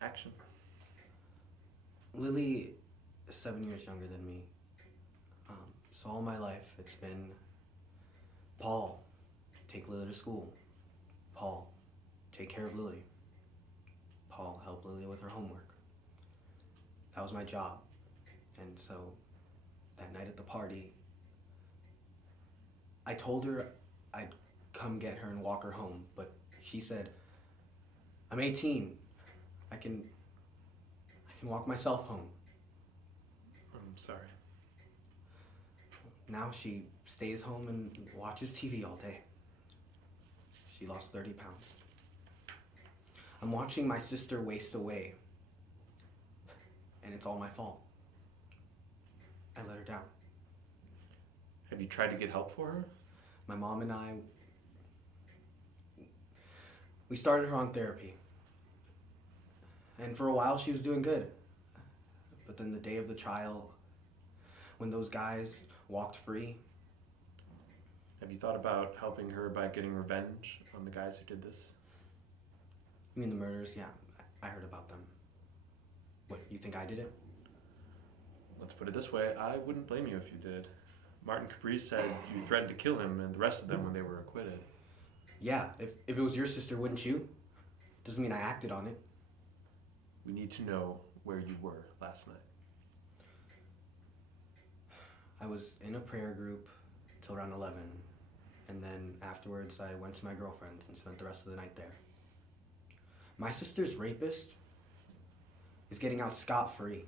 Action. Lily is 7 years younger than me. So all my life it's been Paul, take Lily to school. Paul, take care of Lily. Paul, help Lily with her homework. That was my job. And so that night at the party, I told her I'd come get her and walk her home, but she said, I'm 18. I can walk myself home. I'm sorry. Now she stays home and watches TV all day. She lost 30 pounds. I'm watching my sister waste away, and it's all my fault. I let her down. Have you tried to get help for her? My mom and I, we started her on therapy. And for a while she was doing good. But then the day of the trial, when those guys walked free. Have you thought about helping her by getting revenge on the guys who did this? You mean the murders? Yeah, I heard about them. What, you think I did it? Let's put it this way, I wouldn't blame you if you did. Martin Caprice said you threatened to kill him and the rest of them when they were acquitted. Yeah, if it was your sister, wouldn't you? Doesn't mean I acted on it. We need to know where you were last night. I was in a prayer group till around 11, and then afterwards I went to my girlfriend's and spent the rest of the night there. My sister's rapist is getting out scot-free.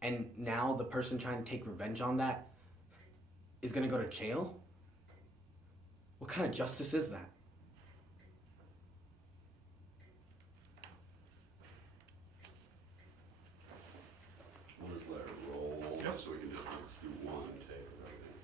And now the person trying to take revenge on that is gonna go to jail? What kind of justice is that? We'll just let it roll, Yep. so we can just do one take of everything.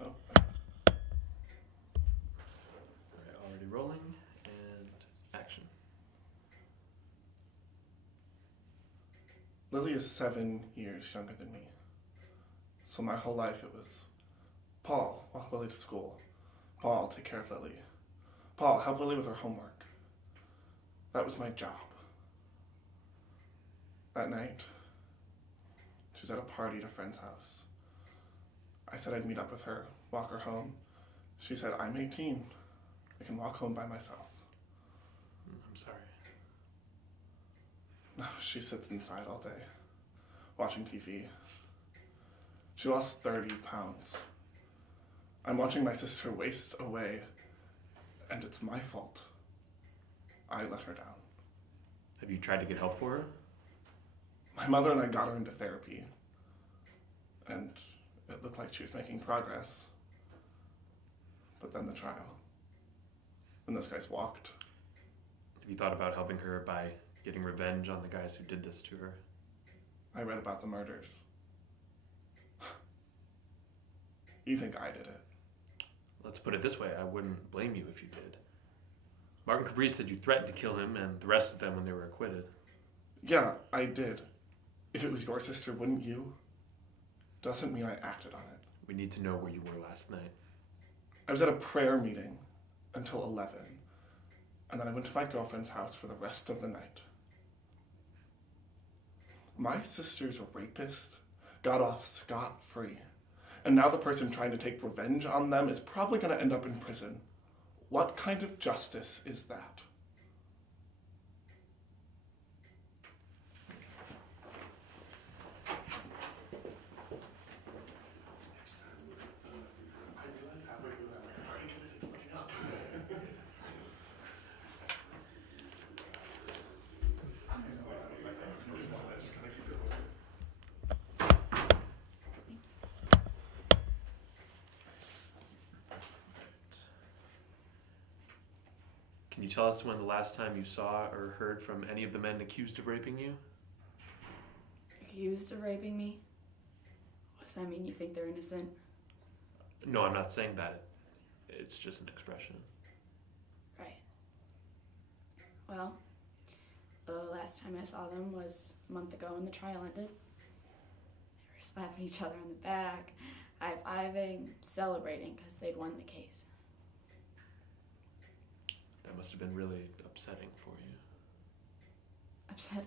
Alright, already rolling, and action. Lily is 7 years younger than me. So my whole life it was, Paul, walk Lily to school. Paul, take care of Lily. Paul, help Lily with her homework. That was my job. That night, she was at a party at a friend's house. I said I'd meet up with her, walk her home. She said, I'm 18. I can walk home by myself. I'm sorry. No, she sits inside all day, watching TV. She lost 30 pounds. I'm watching my sister waste away, and it's my fault. I let her down. Have you tried to get help for her? My mother and I got her into therapy, and it looked like she was making progress. But then the trial, when those guys walked, Have you thought about helping her by getting revenge on the guys who did this to her? I read about the murders. You think I did it? Let's put it this way, I wouldn't blame you if you did. Martin Caprice said you threatened to kill him and the rest of them when they were acquitted. Yeah, I did. If it was your sister, wouldn't you? Doesn't mean I acted on it. We need to know where you were last night. I was at a prayer meeting until 11, and then I went to my girlfriend's house for the rest of the night. My sister's rapist got off scot-free, and now the person trying to take revenge on them is probably going to end up in prison. What kind of justice is that? Can you tell us when the last time you saw or heard from any of the men accused of raping you? Accused of raping me? Does that mean you think they're innocent? No, I'm not saying that. It's just an expression. Right. Well, the last time I saw them was a month ago when the trial ended. They were slapping each other on the back, high-fiving, celebrating because they'd won the case. That must have been really upsetting for you. Upsetting.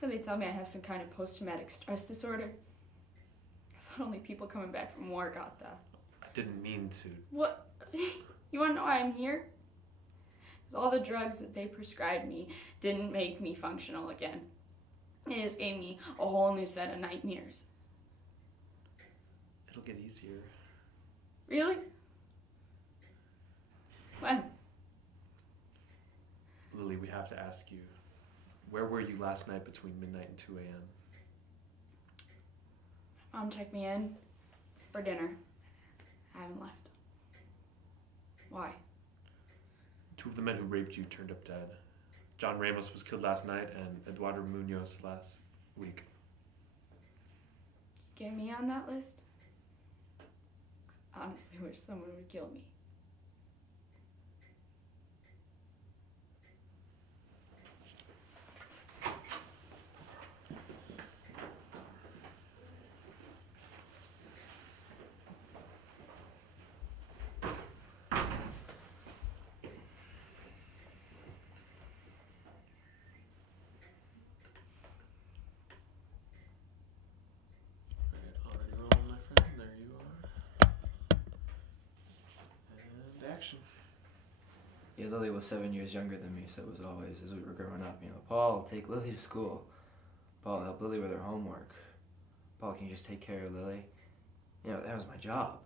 But they tell me I have some kind of post-traumatic stress disorder. I thought only people coming back from war got that. I didn't mean to. What? You want to know why I'm here? Because all the drugs that they prescribed me didn't make me functional again. It just gave me a whole new set of nightmares. It'll get easier. Really? When? Lily, we have to ask you, where were you last night between midnight and 2 a.m.? Mom checked me in for dinner. I haven't left. Why? 2 of the men who raped you turned up dead. John Ramos was killed last night and Eduardo Munoz last week. Get me on that list? I honestly wish someone would kill me. Already rolling, my friend. There you are. And action. Yeah, Lily was 7 years younger than me, so it was always, as we were growing up, Paul, take Lily to school. Paul, help Lily with her homework. Paul, can you just take care of Lily? That was my job.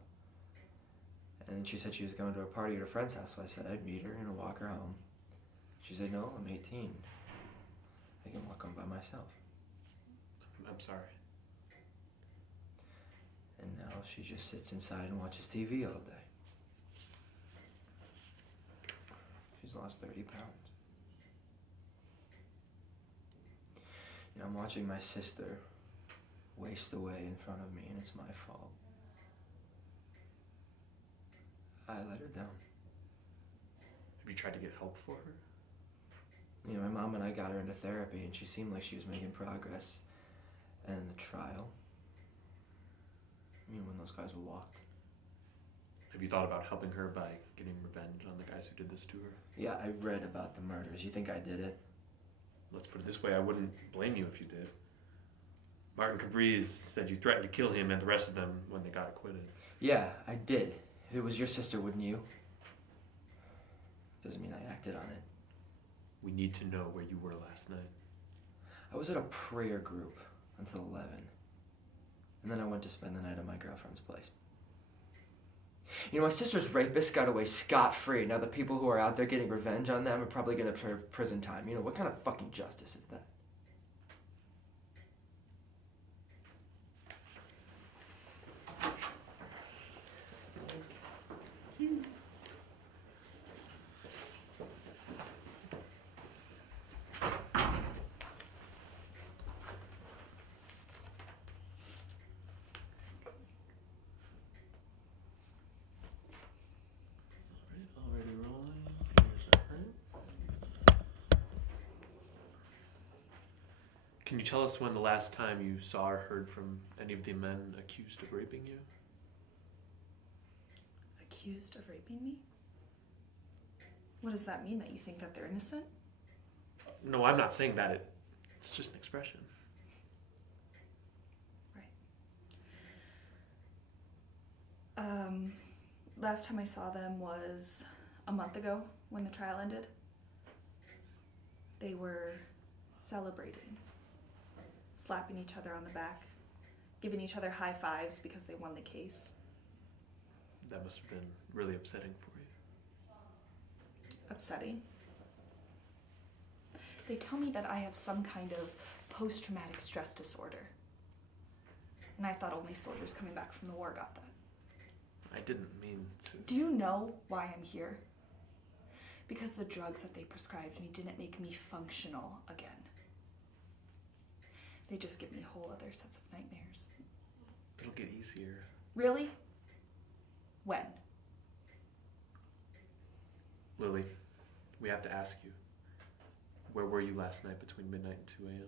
And then she said she was going to a party at a friend's house, so I said I'd meet her and walk her home. She said, no, I'm 18. I can walk home by myself. I'm sorry. And now she just sits inside and watches TV all day. She's lost 30 pounds. I'm watching my sister waste away in front of me, and it's my fault. I let her down. Have you tried to get help for her? My mom and I got her into therapy, and she seemed like she was making progress. And in the trial, when those guys were walked. Have you thought about helping her by getting revenge on the guys who did this to her? Yeah, I read about the murders. You think I did it? Let's put it this way, I wouldn't blame you if you did. Martin Cabrez said you threatened to kill him and the rest of them when they got acquitted. Yeah, I did. If it was your sister, wouldn't you? Doesn't mean I acted on it. We need to know where you were last night. I was at a prayer group until 11. And then I went to spend the night at my girlfriend's place. My sister's rapist got away scot-free. Now the people who are out there getting revenge on them are probably going to serve prison time. What kind of fucking justice is that? Already rolling. Here's our print. Can you tell us when the last time you saw or heard from any of the men accused of raping you? Accused of raping me? What does that mean? That you think that they're innocent? No, I'm not saying that. It's just an expression. Last time I saw them was a month ago when the trial ended. They were celebrating, slapping each other on the back, giving each other high fives because they won the case. That must have been really upsetting for you. Upsetting. They tell me that I have some kind of post-traumatic stress disorder. And I thought only soldiers coming back from the war got that. I didn't mean to. Do you know why I'm here? Because the drugs that they prescribed me didn't make me functional again. They just give me whole other sets of nightmares. It'll get easier. Really? When? Lily, we have to ask you. Where were you last night between midnight and 2 a.m.?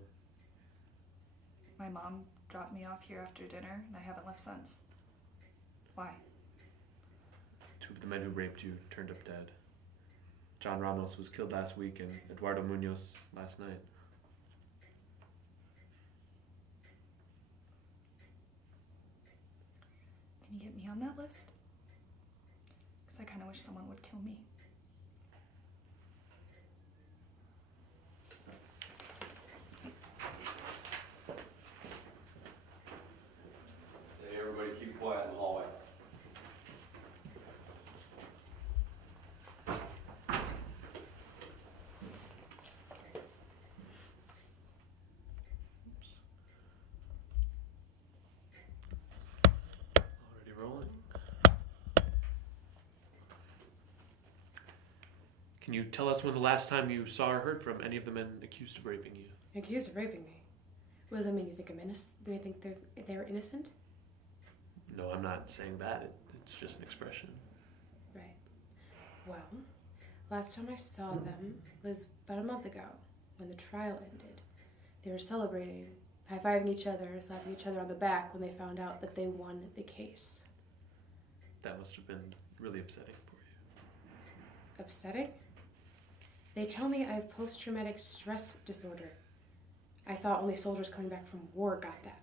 My mom dropped me off here after dinner, and I haven't left since. Why? 2 of the men who raped you turned up dead. John Ramos was killed last week and Eduardo Munoz last night. Can you get me on that list? Because I kind of wish someone would kill me. Hey, everybody keep quiet in the hallway. Already rolling. Can you tell us when the last time you saw or heard from any of the men accused of raping you? Accused of raping me? What does that mean? You think I'm innocent? Do you think they're innocent? No, I'm not saying that. It's just an expression. Right. Well, last time I saw them was about a month ago when the trial ended. They were celebrating, high-fiving each other, slapping each other on the back when they found out that they won the case. That must have been really upsetting for you. Upsetting? They tell me I have post-traumatic stress disorder. I thought only soldiers coming back from war got that.